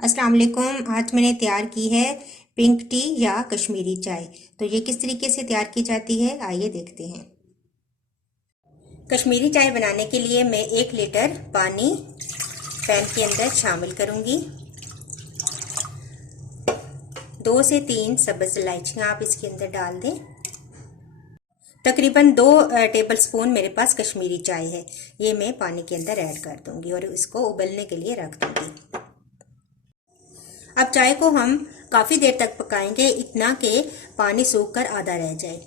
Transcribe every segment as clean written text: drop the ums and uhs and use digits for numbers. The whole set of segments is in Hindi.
अस्सलाम वालेकुम। आज मैंने तैयार की है पिंक टी या कश्मीरी चाय। तो ये किस तरीके से तैयार की जाती है आइए देखते हैं। कश्मीरी चाय बनाने के लिए मैं 1 लीटर पानी पैन के अंदर शामिल करूंगी। 2 से 3 सब्ज़ इलायचियाँ आप इसके अंदर डाल दें। तकरीबन 2 टेबल स्पून मेरे पास कश्मीरी चाय है, ये मैं पानी के अंदर ऐड कर दूंगी और इसको उबलने के लिए रख दूंगी। अब चाय को हम काफ़ी देर तक पकाएंगे, इतना कि पानी सूख कर आधा रह जाए।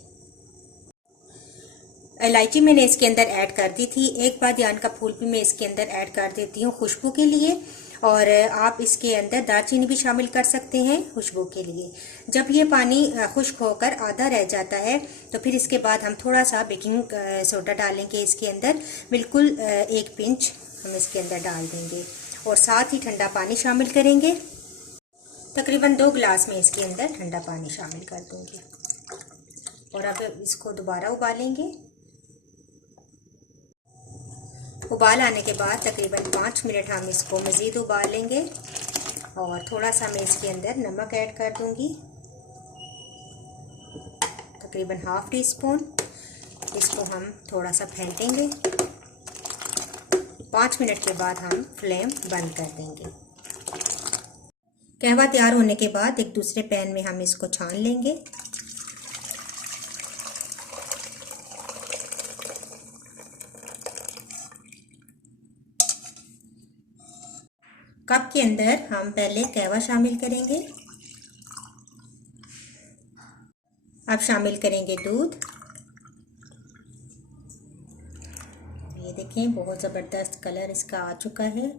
इलायची मैंने इसके अंदर ऐड कर दी थी। एक बादियान का फूल भी मैं इसके अंदर ऐड कर देती हूँ खुशबू के लिए, और आप इसके अंदर दालचीनी भी शामिल कर सकते हैं खुशबू के लिए। जब ये पानी खुश्क होकर आधा रह जाता है तो फिर इसके बाद हम थोड़ा सा बेकिंग सोडा डालेंगे इसके अंदर, बिल्कुल 1 पिंच हम इसके अंदर डाल देंगे, और साथ ही ठंडा पानी शामिल करेंगे। तकरीबन 2 गिलास में इसके अंदर ठंडा पानी शामिल कर दूंगी, और अब इसको दोबारा उबालेंगे। उबाल आने के बाद तकरीबन 5 मिनट हम इसको मज़ीद उबालेंगे, और थोड़ा सा मैं इसके अंदर नमक ऐड कर दूंगी, तकरीबन ½ टी स्पून। इसको हम थोड़ा सा फेंटेंगे। 5 मिनट के बाद हम फ्लेम बंद कर देंगे। कहवा तैयार होने के बाद एक दूसरे पैन में हम इसको छान लेंगे। कप के अंदर हम पहले कहवा शामिल करेंगे। अब शामिल करेंगे दूध। ये देखें, बहुत ज़बरदस्त कलर इसका आ चुका है।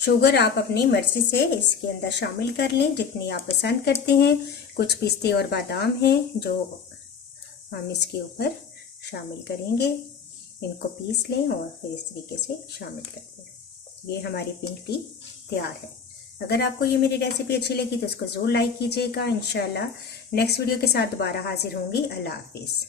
शुगर आप अपनी मर्ज़ी से इसके अंदर शामिल कर लें, जितनी आप पसंद करते हैं। कुछ पिस्ते और बादाम हैं जो हम इसके ऊपर शामिल करेंगे। इनको पीस लें और फिर इस तरीके से शामिल कर दें। ये हमारी पिंक टी तैयार है। अगर आपको ये मेरी रेसिपी अच्छी लगी तो इसको ज़रूर लाइक कीजिएगा। इंशाल्लाह नेक्स्ट वीडियो के साथ दोबारा हाजिर होंगी। अल्लाह हाफिज़।